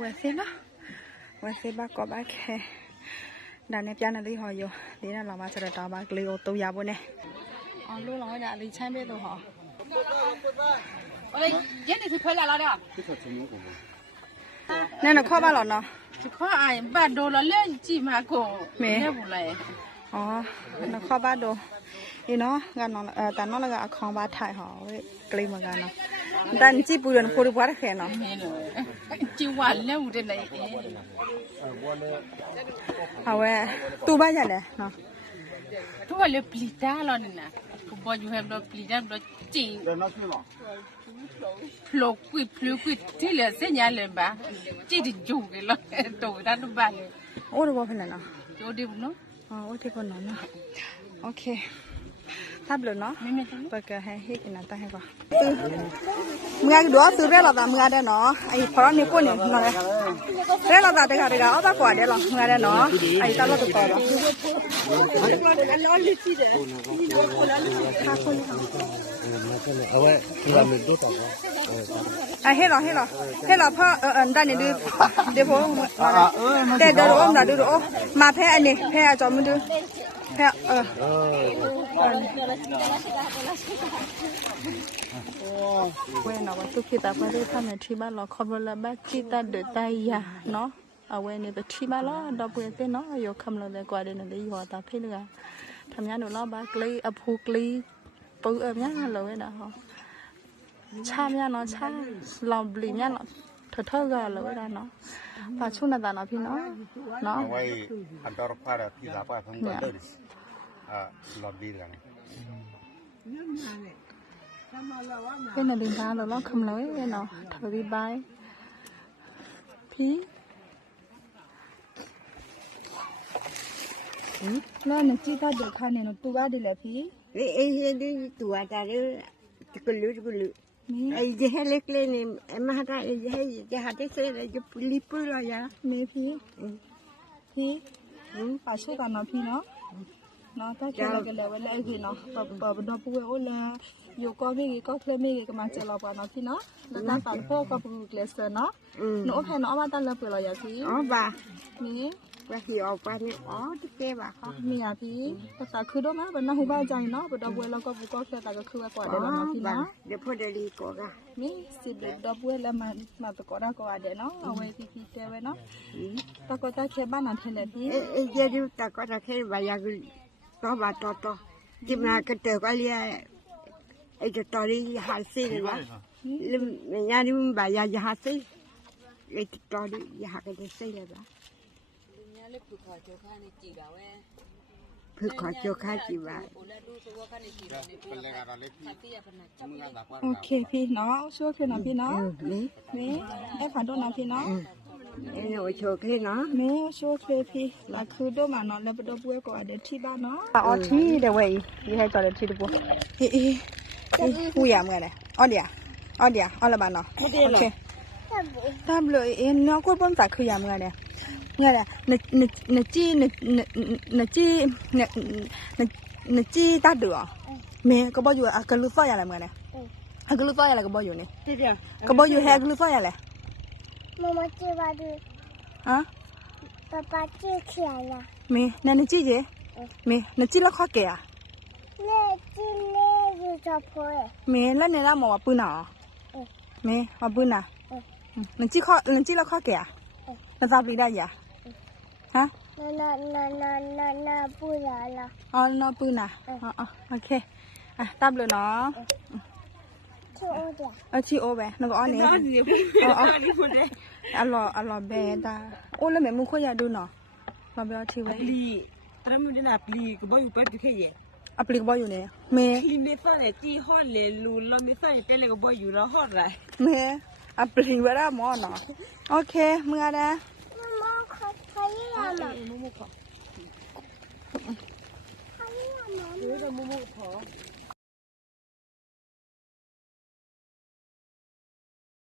เวสินะเวสิบ้าก็บ้าแค่ด่านนี้พี่นันลีหอยอยู่ดีนะเรามาจะได้ต่อบ้ากลีโอตัวยาบนเนี่ยอ๋อรู้เราจะลีใช้ไม่ตัวหอเอ้ยยันนี่คือเพื่อนเราเด้อนั่นน่ะข้อบ้านหรอเนาะข้อไอ้บ้านโดนเล่นจีมาโกเมย์เนี่ยบุไรอ๋อน่ะข้อบ้านโดอีเนาะกันเนาะแต่น้องเราก็เอาของบ้านถ่ายหอไว้กลีเหมือนกันเนาะแต่จีปูเดินพูดบ้านแค่เนาะจีวันแล้วอุดไหนเอาไว้ตู้บ้านใหญ่เลยเนาะทุกวันเลยปลีตาแล้วนี่นะกูบอกอยู่ให้เราปลีตาเราจีพลกุยที่เหลือเส้นยาเลยบ้าจีดิจูกันแล้วตัวด้านบ้านเลยโอ้ดูว่าเป็นไงเนาะโจดิบเนาะอ๋อโอ้ที่คนนอนเนาะโอเคทับเลยเนาะเปิดกระให้เฮ็ดกินน้ำตาให้ก่อนเมื่อดูซื้อเรื่องเราแต่เมื่อเด้เนาะไอ้พอนี่คนเนี่ยนั่นแหละเรื่องเราแต่เด็กเอาตะกว่าเด้หรอเมื่อเด้เนาะไอ้ตาเราตัวเนาะเอาไว้เราไม่ดูต่อไอ้เฮ็ดหรอพ่อด้านนี้ดูเดี๋ยวผมแต่เดี๋ยวเราดูมาแพ้อันนี้แพ้จอมดูแพ้เว้ยเนาะว่าทุกที่ตาพอได้ทำในที่บ้านเราขอบคุณบ้านที่ตาเดือดตายยาเนาะเอาไว้ในที่บ้านเราดอกเบี้ยเต้เนาะยกคำเราเลยกว่าเดินเลยหัวตาเพื่อนทำงานหนูเล่าบ้านกลีอภูกลีปื้มยังเลยนะฮะชามยังเนาะชาเราบลียังเนาะเธอก็เลยนะเนาะป่าชุ่มนาตาเนาะพี่เนาะเนาะเอาไว้อันตรพาร์ที่สาป้าทั้งหมดเลยลอบบี้กันเป็นอะไรบ้างเราลองคำเลยเนาะเธอรีบายพี่แล้วนึกจีก็เดือดขาเนี่ยตัวเดือดพี่ไอ้เรื่องตัวแต่เรื่องกุลุไอ้เจ้าเล็กเลยเนี่ยมาหาไอ้เจ้าหาได้เสร็จแล้วจะรีบไปเลยอ่ะมีพี่ป่าช่วยกันเนาะพี่เนาะเนาะถ้าเกิดอะไรกันแล้วคือเนาะปดปุ้ยโอ้แล้วอยู่ก็มีก็เคลื่อนมีก็มาเจอเราป่ะเนาะพี่เนาะแล้วตาตาพ่อก็ปลูกเลสเนาะหนูแพ้เนาะมาตาเราเปล่าอย่างพี่อ๋อบ่ามีว่าที่ออกไปเนี่ยอ๋อที่เก็บอ่ะเขามีอ่ะพี่แต่คือด้วยมั้ยเป็นน้าหูบ้าใจเนาะปดปุ้ยแล้วก็บุกก็แค่ตาก็คือว่าก่อนเดี๋ยวเนาะพี่เนาะเดี๋ยวพอเดี๋ยวรีก่อนอ่ะมีสิบดอกบัวแล้วมาตะกอดก็ว่าเดี๋ยวเนาะเอาไว้พี่เจอไว้เนาะตะกอดแค่บ้านนั้นเท่านั้นพี่ไอ้เจ้าดูตะกอดแค่ใบยากุต่อบ่าต่อจิมาก็เจอก็เรียไอ้เจ้าตอรี่หาซื้อเลยวะแล้วยาดิมใบยาหาซื้อไอ้ตอรี่หาก็จะซื้อเลยวะฝึกขอโจค่าจีบาโอเคพี่เนาะช่วยพี่นะพี่เนาะนี่ไอ้ผ่านตัวนะพี่เนาะไอ้หนูโชว์แค่เนาะนี่ช่วยพี่แล้วคือด้วยมาเนาะแล้วไปดูบัวก่อนเดี๋ยวที่บ้านเนาะอ๋อที่เดี๋ยวไว้ยี่ให้จอดเดี๋ยวที่ดูบัวผู้ยามกันเลยอ๋อเดี๋ยวอ๋อละบ้านเนาะโอเคตามเลยเนาะก็ป้องกันคือยามกันเลยเนี่ยแหละนจีตาเดือเมย์ก็บอกอยู่อะกลุฟ้าอะไรเหมือนเนี่ยอะกลุฟ้าอะไรก็บอกอยู่เนี่ยก็บอกอยู่แฮกลุฟ้าอะไร妈จีบาดูอะป๊าจีเขียนละเมย์นั่นจีเจเมย์นั่นจีละข้อแก่อะเล่จีเล่อยู่จับพอยเมย์แล้วเนี่ยละหมอว่าปืนอ่ะเมย์ว่าปืนอ่ะนั่นจีละข้อแก่นั่นตาปลีได้ยังฮะนาปูยาละอ๋อน้าปืนอ่ะโอเคตับเลยเนาะชิโอเดียชิโอเบ้นึกว่าเนี่ยอร่อยเบ้ตาโอ้แล้วแม่มึงค่อยอยากดูเนาะมาเบ้ที่ไว้ปลีตระมุนน่ะปลีก็บ่อยู่ไปดิแค่เย่อะปลีก็บ่อยู่เนี่ยเมย์ปลีไม่ฟังเลยจีฮอดเลยลูเราไม่ฟังเป็นเลยก็บ่อยู่แล้วฮอดเลยเมย์อะปลีเวลาหมอเนาะโอเคมึงอะนะมาขอใครยามามุมุขอใครยามาเดี๋ยวมุมุขอ